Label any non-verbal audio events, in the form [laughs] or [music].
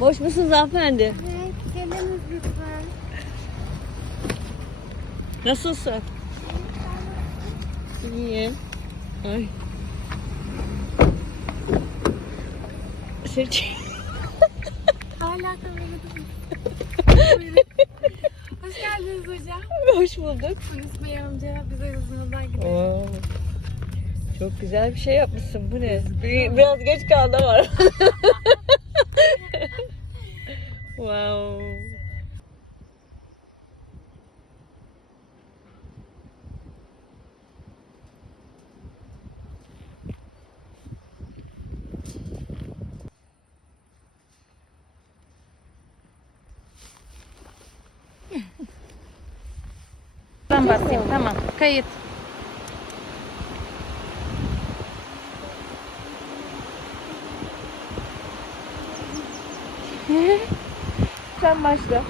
Boş musunuz hanımefendi? Evet, geliniz lütfen. Nasılsın? İyiyim. Ay. Seni Hala kamerada Hoş geldiniz hocam. Hoş bulduk. Polis bey amca bize hızlıdan gidelim. Oo. Çok güzel bir şey yapmışsın. Bu ne? Bir- Biraz geç kaldı ama. [laughs] wow. Ben basayım tamam. Kayıt. Sen başla.